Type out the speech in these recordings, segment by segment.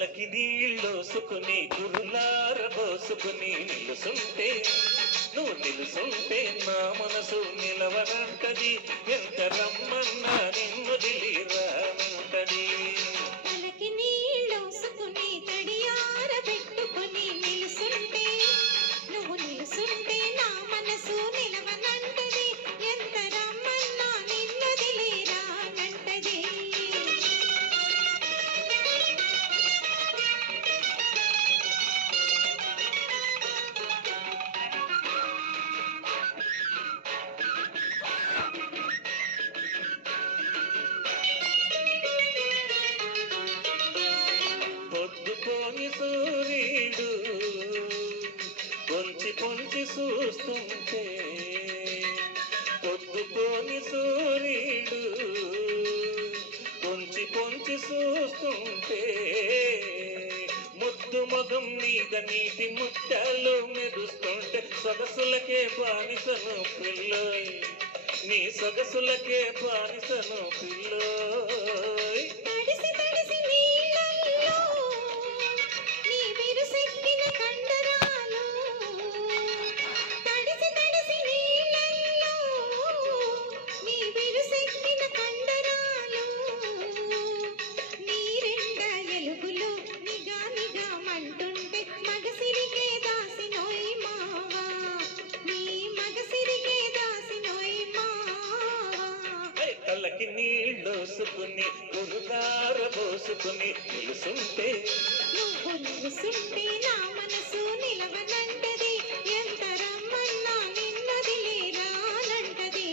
కళ్ళకి నీళ్ళోసుకుని కురులారబోసుకుని నిలుసుంటే నువ్వు నిలుసుంటే నా మనసు నిలవనంటది ఎంత రమ్మన్నా నిన్ను దిలిరానంటది కళ్ళకి నీళ్ళోసుకుని తడియార పెట్టుకుని నిలుసుంటే నువ్వు నిలుసుంటే నా మనసు నిలవనంటది ఎంత రమ్మన్నా నిన్ను దిలిరానంటది పొద్దుపోని సూర్యుడు పొంచి పొంచి చూస్తుంటే పొద్దుపోని సూర్యుడు పొంచి పొంచి చూస్తుంటే ముద్దు మొగం మీద నీటి ముత్యాలు మెరుస్తుంటే సొగసులకే బానిసను పిల్లోయ్ నీ సొగసులకే బానిసను పిల్లోయ్ తడిసి తడిసి నీళ్ళల్లో నీ విరుసెక్కిన కండరాలు తడిసి తడిసి నీళ్ళల్లో నీ విరుసెక్కిన కండరాలు నీ రెండ ఎలుగులు నిగా నిగా మంటుంటే మగసిరికే దాసినోయ్ మావా నీ మగసిరికే దాసినోయ్ మావా కళ్ళకి నీళ్ళోసుకుని గురుగారబోసుకుని నిలుసుంటే నువ్వు నిలుసుంటే నా మనసు నిలవనంటది ఎంత రమ్మన్నా నిన్నదిలే రానంటది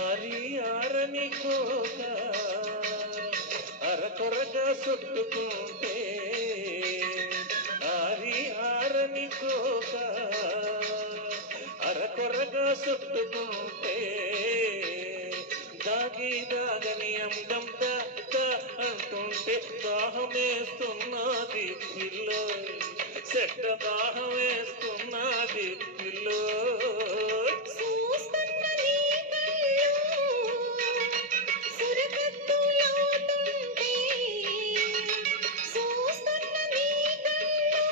ఆరి ఆరని కోక అరకొరగా చుట్టుకుంటే ఆరి ఆరని కోక అరకొరగా చుట్టుకుంటే దాగి దాగని అందం అంటుంటే దాహమేస్తున్నది పిల్లో చెడ్డ దాహమేస్తున్నది పిల్లో చూస్తున్న నీ కళ్ళు సురకత్తులవుతుంటే చూస్తున్న నీ కళ్ళు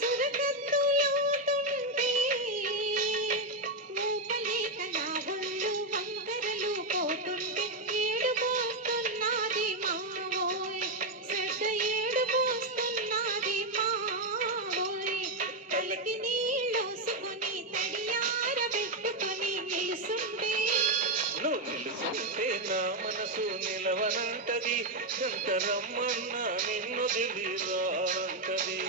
సురకత్తులవుతుంటే ఊపలేక నా ఒళ్ళు వంకరలు పోతుంటే ఏడుపోస్తున్నది మావోయ్ చెడ్డ ఏడుపోస్తున్నది మావోయ్ కళ్ళకి నీళ్ళోసుకుని తడియార పెట్టుకుని నిలుసుంటే నువ్వు నిలుసుంటే నా మనసు నిలవనంటది ఎంత రమ్మన్నా నిన్ను దిలిరానంటది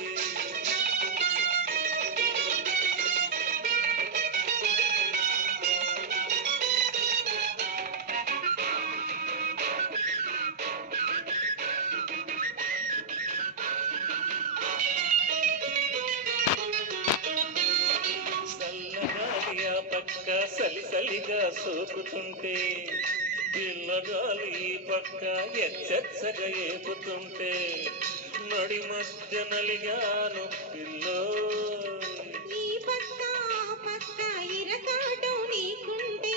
చల్లగాలి ఆ పక్క సలిసలిగా సోకుతుంటే పిల్లగాలి ఈ పక్క ఎచ్చగా ఏపుతుంటే నడి మధ్య నలిగాను పిల్లో ఈ పక్క ఆ పక్క ఇరకాటం నీకుంటే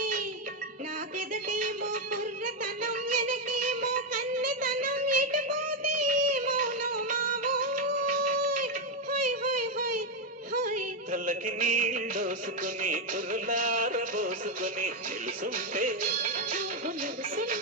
నాకెదటేమో కుర్రతనం వెనకేమో కన్నెతనం ఎటుపోతే మౌనం మావోయ్ హోయ్ హోయ్ హోయ్ హోయ్ కళ్ళకి నీళ్ళోసుకుని కురులారబోసుకుని నిలుసుంటే నువ్వు నిలుసుంటే